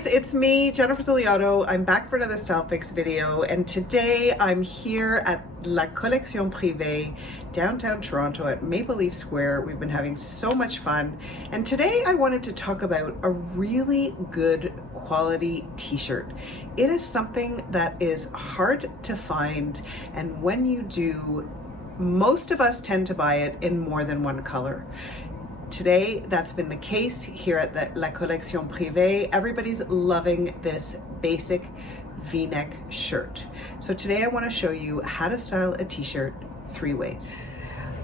lovelies, it's me, Jennifer Ziliotto. I'm back for another Style Fix video, and today I'm here at La Collection Privée, downtown Toronto at Maple Leaf Square. We've been having so much fun, and today I wanted to talk about a really good quality t-shirt. It is something that is hard to find, and when you do, most of us tend to buy it in more than one color. Today, that's been the case here at the La Collection Privée. Everybody's loving this basic V-neck shirt. So today I want to show you how to style a t-shirt 3 ways.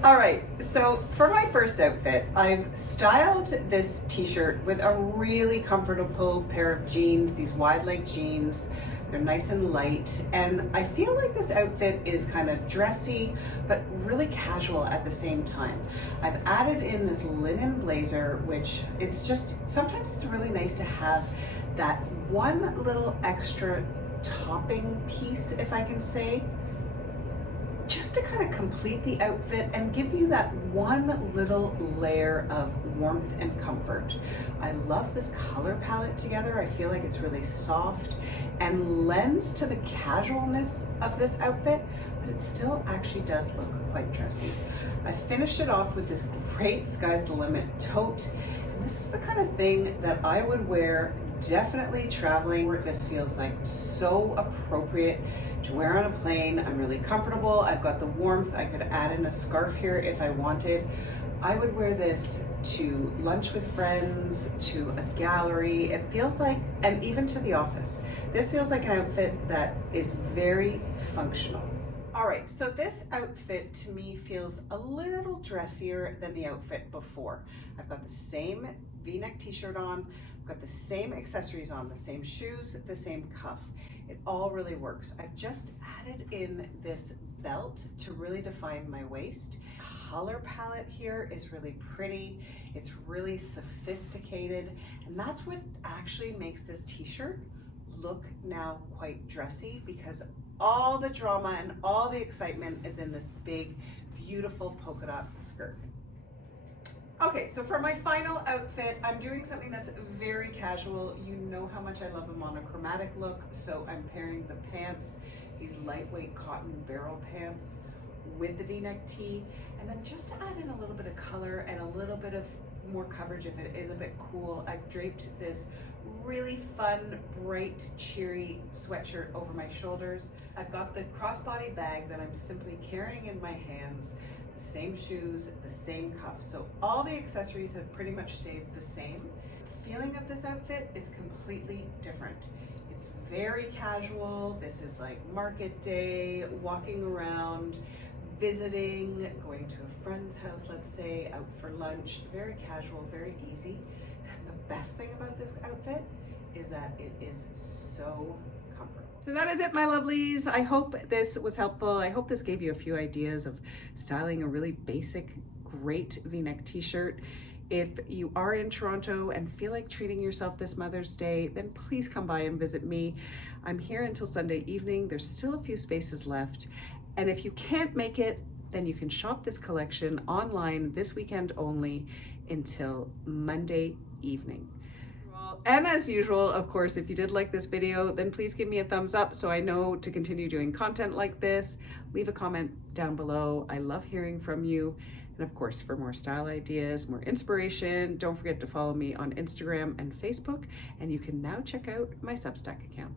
All right, so for my first outfit, I've styled this t-shirt with a really comfortable pair of jeans, these wide leg jeans. They're nice and light, and I feel like this outfit is kind of dressy, but really casual at the same time. I've added in this linen blazer, which it's just, sometimes it's really nice to have that one little extra topping piece, if I can say, just to kind of complete the outfit and give you that one little layer of warmth and comfort. I love this color palette together. I feel like it's really soft and lends to the casualness of this outfit, but it still actually does look quite dressy. I finished it off with this great Sky's the Limit tote, and this is the kind of thing that I would wear definitely traveling. This feels like so appropriate to wear on a plane. I'm really comfortable. I've got the warmth. I could add in a scarf here if I wanted. I would wear this to lunch with friends, to a gallery. It feels like, and even to the office. This feels like an outfit that is very functional. All right, so this outfit to me feels a little dressier than the outfit before. I've got the same V-neck t-shirt on, I've got the same accessories on, the same shoes, the same cuff. It all really works. I've just added in this belt to really define my waist. Color palette here is really pretty. It's really sophisticated, and that's what actually makes this t-shirt look now quite dressy, because all the drama and all the excitement is in this big, beautiful polka dot skirt. Okay, so for my final outfit, I'm doing something that's very casual. You know how much I love a monochromatic look, so I'm pairing the pants, these lightweight cotton barrel pants, with the V-neck tee, and then just to add in a little bit of color and a little bit of more coverage if it is a bit cool, I've draped this really fun, bright, cheery sweatshirt over my shoulders. I've got the crossbody bag that I'm simply carrying in my hands, the same shoes, the same cuff. So all the accessories have pretty much stayed the same. The feeling of this outfit is completely different. It's very casual. This is like market day, walking around, visiting, going to a friend's house, let's say, out for lunch. Very casual, very easy. And the best thing about this outfit is that it is so comfortable. So that is it, my lovelies. I hope this was helpful. I hope this gave you a few ideas of styling a really basic, great V-neck t-shirt. If you are in Toronto and feel like treating yourself this Mother's Day, then please come by and visit me. I'm here until Sunday evening. There's still a few spaces left. And if you can't make it, then you can shop this collection online this weekend only until Monday evening. And as usual, of course, if you did like this video, then please give me a thumbs up so I know to continue doing content like this. Leave a comment down below. I love hearing from you. And of course, for more style ideas, more inspiration, don't forget to follow me on Instagram and Facebook. And you can now check out my Substack account.